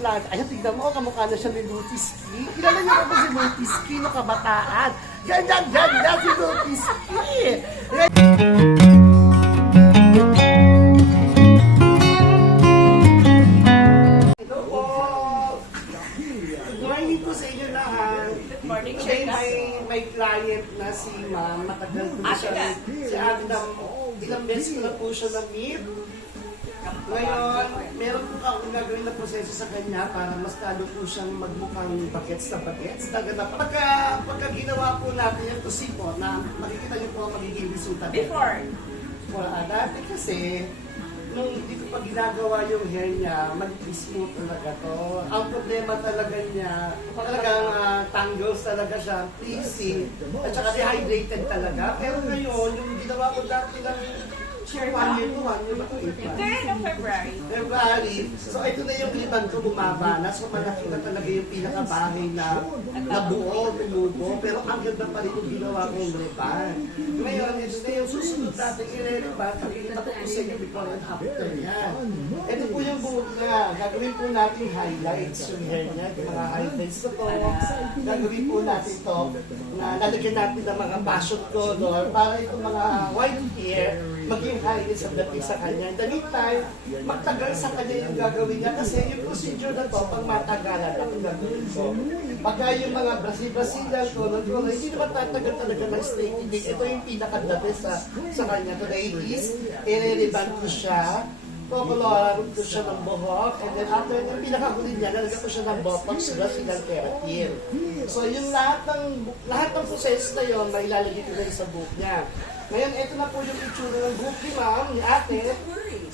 mag-plant. Ayan, tignan mo, kamukha na siya ni Lutiski. Kilala niyo ba si Lutiski no kabataan? Ganyan si Lutiski. Hello po. Good morning po sa inyo lahat. Good morning, Today, Chef. may client na si Ma'am. Matagal ko na siya. Si Agdam, ilang beses ko na po siya na-meet. Ngayon, meron po akong gagawin na proseso sa kanya para mas lalo po siyang magmukhang bagets na bagets. Pagka ginawa po natin yung tusipo na makikita niyo po ang magiging resulta. Before. Dati kasi, nung hindi ko pa ginagawa yung hair niya, mag-smooth talaga to. Ang problema talaga niya, talagang tangles talaga siya, pleasing, at saka dehydrated talaga. Pero ngayon, yung ginawa ko dati ng one year ba ito? Kaya ng February. So ito na yung liban ko bumaba na. So malaki na talaga yung pinakabahay na nabuo, tumubo. Pero ang ganda pa rin yung ginawa kong liban. Ngayon, ito na yung susunod natin i-liban. Pakikita ko po sa inyo before and after yan. Ito po yung buhok niya. Gagawin po natin highlights yung hair niya. Yung mga highlights ko to. Gagawin po natin to na lalagyan natin ng mga passion color para itong mga white hair maging highlights ang dating sa kanya. In the meantime, magtagal sa kanya yung gagawin niya kasi yung procedure na to, pag matagalan na yung gagawin ko. Pagka yung mga Brazilian color, hindi naman tatagal talaga ng straightening. Ito yung pinaka-the sa kanya. To ladies, i-reban ko siya. Popularan ko siya ng buhok. And then after yung pinakahuli niya, nalagyan ko siya ng botox, Brazilian keratin. So yung lahat ng process na yun, may ilalagay ko na sa buhok niya. Ngayon, ito na po yung itsura ng buhok ni Ma'am, ni Ate.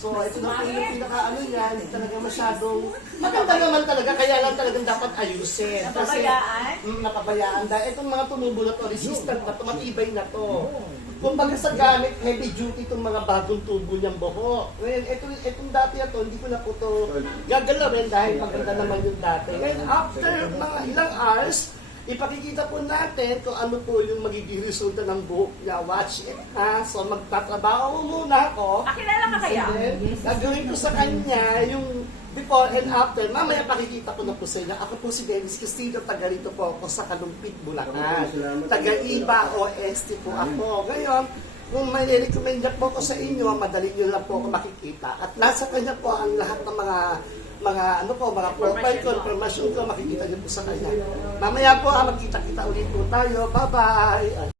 So, ito na po yung pinaka-ano niya, hindi talaga masyadong... Maganda naman talaga, kaya lang talagang dapat ayusin. Napabayaan? Napabayaan. Dahil itong mga tumubo na to, resistant na to, matibay na to. Kung baga sa gamit, heavy duty itong mga bagong tubo niyang buhok. Ngayon, itong dati na to, hindi ko na po to gagalawin dahil maganda naman yung dati. Ngayon, after mga ilang hours, ipakikita po natin kung ano po yung magiging resulta ng buhok niya. Watch it, ha? So, magtatrabaho muna ako. Kilala ka kaya? And then, gagawin ko sa kanya yung before and after. Mamaya pakikita ko na po sa inyo. Ako po si Dennis Castillo, taga rito po ako sa Kalumpit, Bulacan. Taga Iba Oeste po ako. Ngayon, kung may recommend niya po ko sa inyo, madali nyo lang po ako makikita. At nasa kanya po ang lahat ng mga profile ko, information ko, makikita niyo po sa kanya. Mamaya po, magkita-kita ulit po tayo. Bye-bye!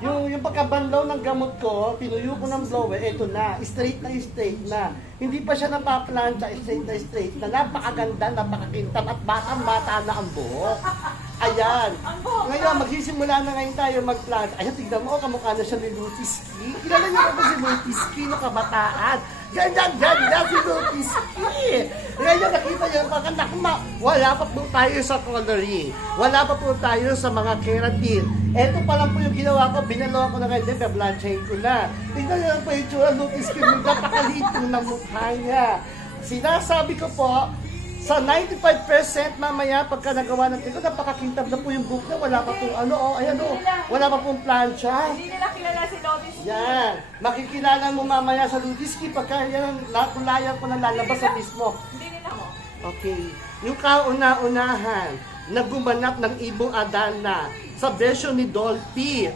Yung pagkabanlaw ng gamot ko, pinuyo ko ng blower, eto na, straight na. Hindi pa siya napaplanta, straight na. Napakaganda, napakakintab, at batang-bata na ang buhok. Ayan. Ngayon, magsisimula na ngayon tayo mag-plant. Ayan, tignan mo, kamukha na siya ni Lutiski. Kilala niyo ba si Lutiski no kabataan? Ganyan si Lutiski. Ngayon, nakita niyo, wala pa po tayo sa coloring. Wala pa po tayo sa mga keratin. Ito pa lang po yung ginawa ko, binalawa ko na ngayon, beblansyahin ko na. Tingnan niyo lang po yung tsura, Lutiski, napakaliit ng mukha niya. Sinasabi ko po, sa 95% mamaya pagka nagawa ng tiko, napakakintab na po yung book na, wala pa pong wala pa pong plancha. Hindi nila kilala si Lovis. Yan, makikilala mo mamaya sa Lutiski pagka yan, nakulayan ko na lalabas sa mismo. Hindi nila mo. Okay, yung kauna-unahan na gumanap ng Ibong Adana sa version ni Dolphy.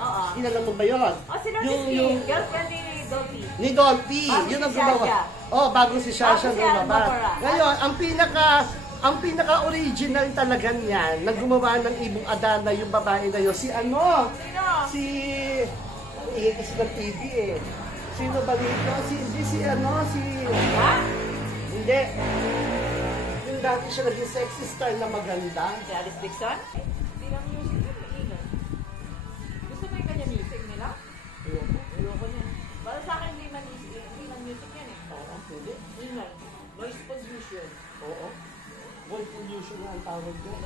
Oo. Kilala mo ba yun? Si Lovis, girlfriend ni Dolphy. Ni Dolphy, Bago yun ang si gumawa. Shasha. Bago si Shasha Bago si Alma lumabas. Cora. Ngayon, ang pinaka-original talaga niyan, na gumawa ng Ibong Adana, yung babae na yun, si ano? Sino? Si... Kasi ng TV eh. Sino ba dito? Si Ha? Hindi. Yung dati siya naging sexy star na maganda. Si Alice Dixon? Hindi lang music yun, maingay. Gusto mo yung kanya music? pollution na ang tawag doon.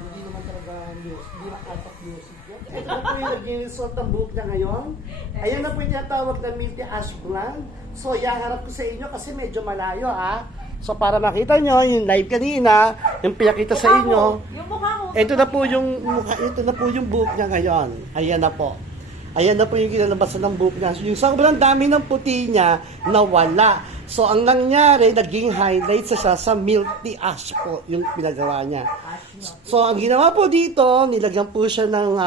Hindi naman talaga music, hindi na art of music yun. Ito na po yung naging result ng buhok niya ngayon. Ayan na po yung tinatawag na Milky Ash Blonde. So, ihaharap ko sa inyo kasi medyo malayo So, para makita nyo, yung live kanina, yung pinakita sa inyo, Yung mukha mo. ito na po yung mukha, ito na po yung buhok niya ngayon. Ayan na po. Ayan na po yung kinalabasan ng buhok niya. Yung sobrang dami ng puti niya, nawala. So, ang nangyari, naging highlight siya sa Milky Ash po, yung pinagawa niya. So, ang ginawa po dito, nilagyan po siya ng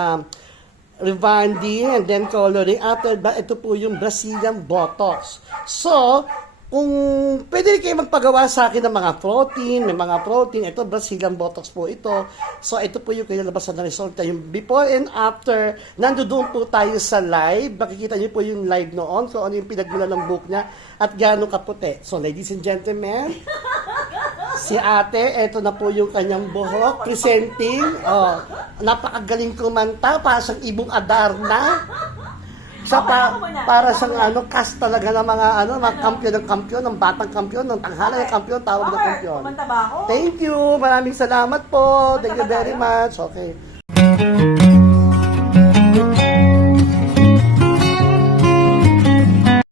rebonding and then coloring. After that, ito po yung Brazilian Botox. So, kung pwede rin kayo magpagawa sa akin ng mga protein, may mga protein, ito Brazilian Botox po ito. So ito po yung kinalabasan na resulta, yung before and after, nandoon po tayo sa live, makikita niyo po yung live noon, so ano yung pinagmula ng buhok niya, at gaano kaputi. So ladies and gentlemen, si ate, ito na po yung kanyang buhok, presenting, napakagaling kumanta, para siyang ibong Adarna. Siya para siyang cast talaga ng mga kampiyon ng batang kampiyon, ng tanghalan ng kampiyon, tawag na kampiyon. Kumanta ba ako? Thank you. Maraming salamat po. Thank you very much. Okay.